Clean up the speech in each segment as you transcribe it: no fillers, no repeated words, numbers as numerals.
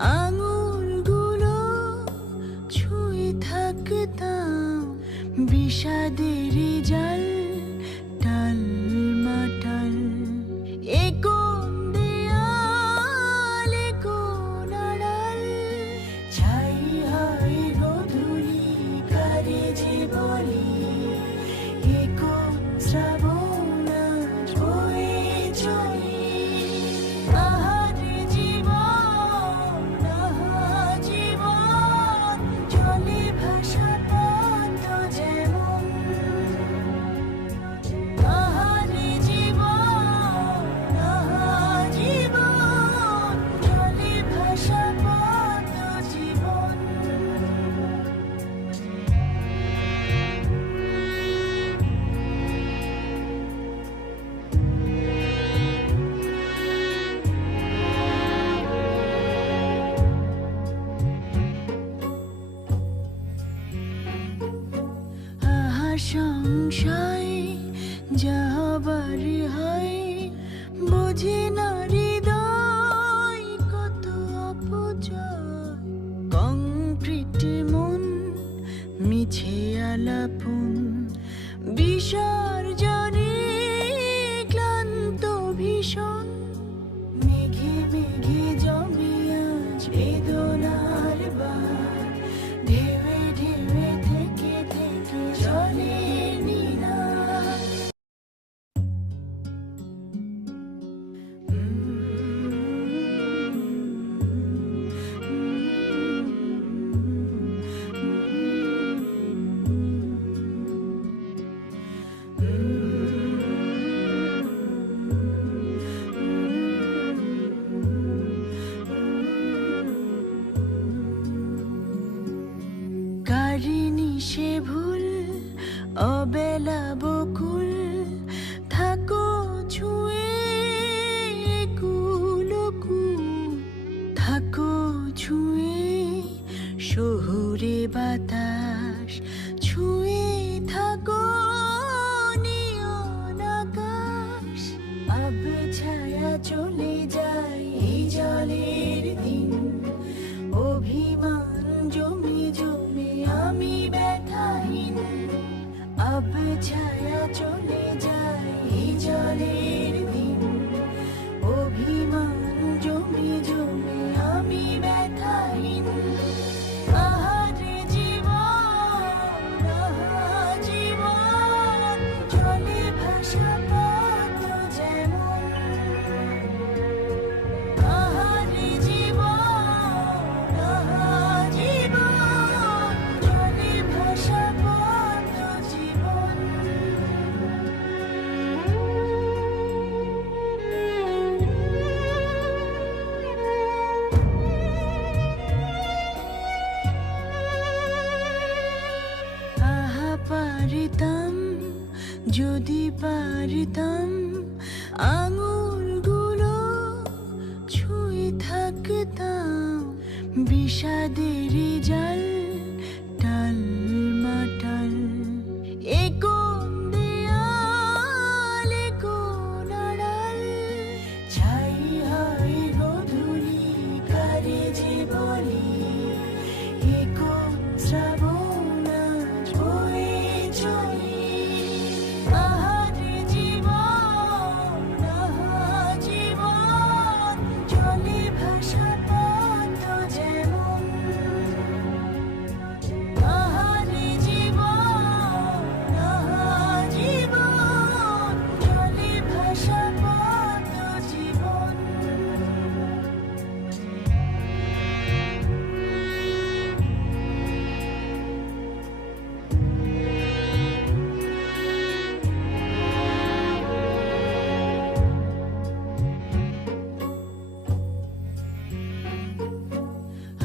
আঙুলগুলো ছুঁয়ে থাকতাম বিষাদের জাল টাল মাটাল। এ কোন দেয়াল, এ কোন আড়াল, ছাই হয় গধূলি কারে যে বলি। এ কোন শ্রাবণ আজ বয়ে চলি। আহারে জীবন, আহা জীবন, জলে ভাসা পদ্ম যেমন। আহারে জীবন, আহা জীবন, জলে ভাসা পদ্ম জীবন। আহা সংশয় যাবার হয়, বোঝে না হৃদয় কত অপচয়। কংক্রিট মন মিছে আলাপন, বিসর্জনে ক্লান্ত ভীষণ। মেঘে মেঘে জমে আজ বেদনার বার, ঢেউে ঢেউে থেকে থেকে চলে নিনাদ। কারিনি সে ভুল, অবেলা বকুল, থাকো ছুঁয়ে কুলকুল। থাকো ছুঁয়ে শহুরে বাতাস, ছুঁয়ে থাকো নিয়ন আকাশ। আব ছায়া চলে যায় এই জলের দিন, অভিমান জমে জমে আমি ব্যথাহীন। আব ছায়া চলে যায় এই জলের দিন, অভিমান জমে জমে আমি ব্যথাহীন। আহারে জীবন, আহা জীবন, জলে ভাসা পদ্ম যেমন। আহারে জীবন, আহা জীবন, জলে ভাসা পদ্ম জীবন। আহা পারিতাম, যদি পারিতাম, আঙুলগুলো ছুঁয়ে থাকতাম বিষাদের জাল টাল মাটাল। এ কোন দেয়াল, এ কোন আড়াল, ছাই হয় গধূলি কারে যে বলি। এ কোন শ্রাবণ আজ বয়ে চলি। আহারে জীবন, আহা জীবন, জলে ভাসা পদ্ম যেমন। আহারে জীবন, আহা জীবন, জলে ভাসা পদ্ম জীবন।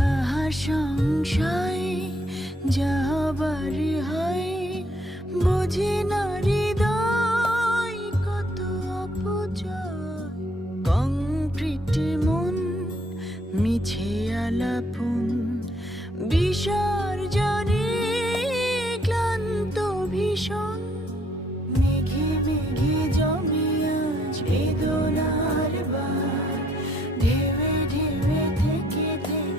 আহা সংশয় যাবার হয়, বোঝে না হৃদয় কত অপচয়। কংক্রিট মন মিছে আলাপন, বিসর্জনে ক্লান্ত ভীষণ। মেঘে মেঘে জমে আজ বেদনার বার, ঢেউে ঢেউে থেকে থেকে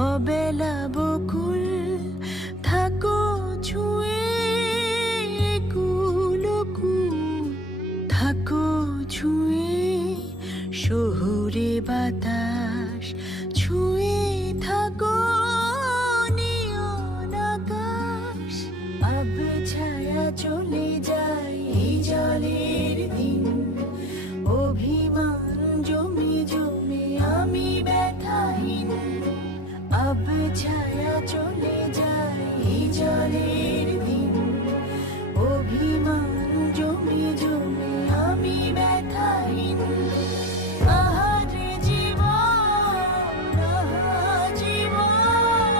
অবেলা বকুল থাকো ছুঁয়ে কুলকুল থাকো ছুঁয়ে শহুরে বাতাস ছুঁয়ে থাকো নিয়ন আকাশ আব ছায়া চলে যায় এই জলের দিন অভিমান জমে জমে আমি ব্যথাহীন আব ছায়া চলে যায় এই জলের দিন অভিমান জমে জমে আমি ব্যথাহীন আহারে জীবন জীবন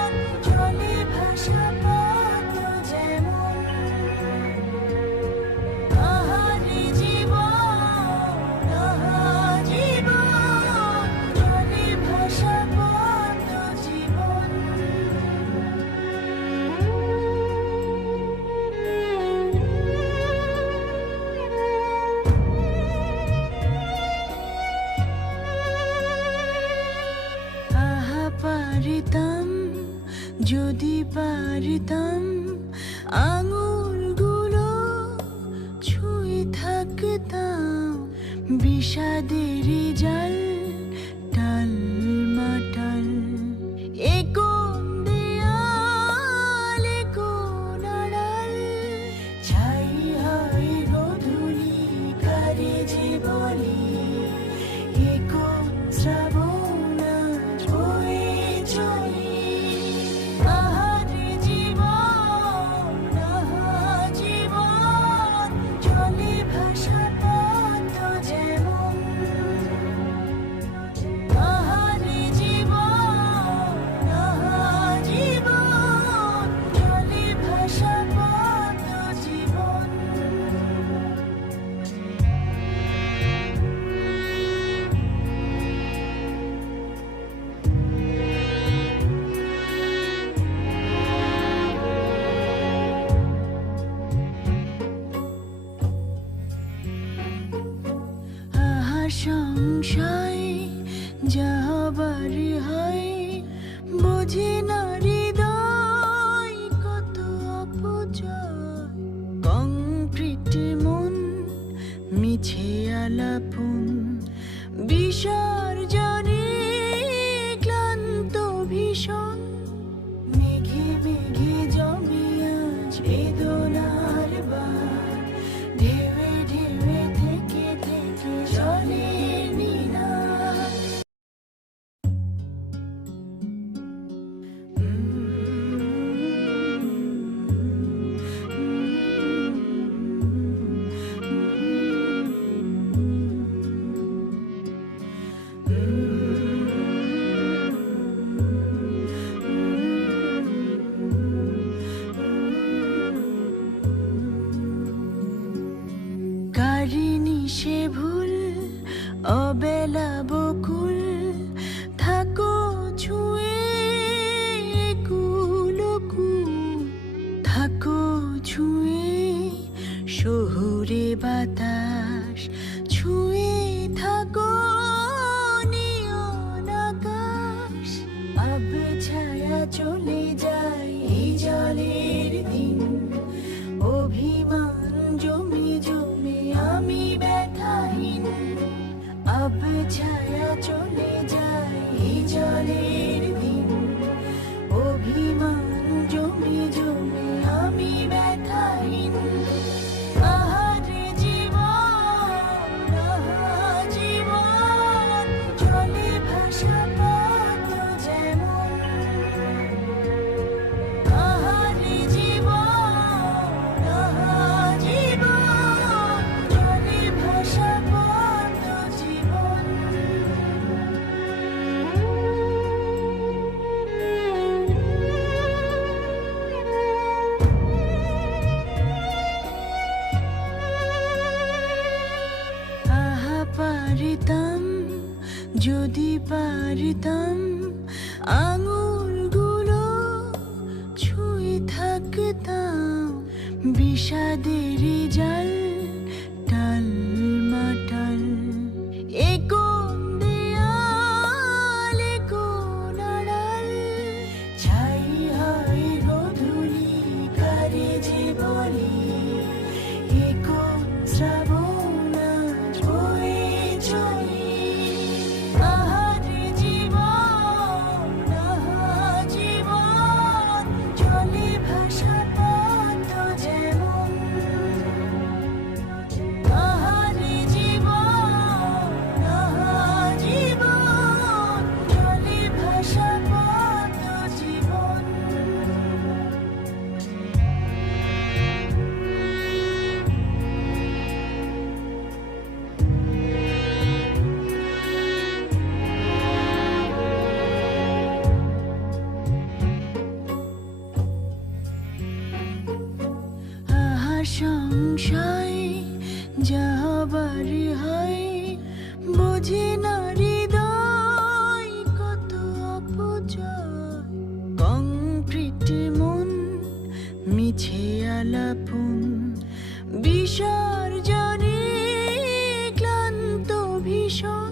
জলে ভাসা পথ যেমন আহারে জীবন জীবন জলে ভাসা পথ জীবন আহা পারিতাম যদি পারিতাম আঙুলগুলো ছুঁয়ে থাকতাম বিষাদের জাল টাল মাটাল এ কোন দেয়াল এ কোন আড়াল ছাই হয় গোধূলি কারে যে বলি এ কোন শ্রাবণ আজ বয়ে চলি আহারে জীবন জীবন জলে ভাসা পথ যেমন আহারে জীবন জীবন জলে ভাসা পথ জীবন আহা সংশয় যাবার হয় বোঝে না হৃদয় কত অপচয় কংক্রিট মন মিছে আলাপন বিসর্জনে ক্লান্ত ভীষণ মেঘে মেঘে জমি আজ বেদনার বার ঢেউে ঢেউে থেকে থেকে চলে নিনাদ কারিনি সে ভুল অবেলা বকুল থাকো ছুঁয়ে কুলকুল থাকো ছুঁয়ে শহুরে বাতাস ছুঁয়ে থাকো নিয়ন আকাশ আব ছায়া চলে যায় এই জলের দিন অভিমান জমে জমে আমি ব্যথাহীন আব ছায়া চলে যায় এই জলের দিন অভিমান জমে জমে আমি ব্যথাহীন আহারে জীবন জীবন জলে ভাসা পথ যেমন আহারে জীবন জীবন জলে ভাসা পথ জীবন আহা পারিতাম যদি পারিতাম আঙুলগুলো ছুঁয়ে থাকতাম বিষাদের জাল টাল মাটাল এ কোন দেয়াল এ কোন আড়াল বিসর্জনে ক্লান্ত ভীষণ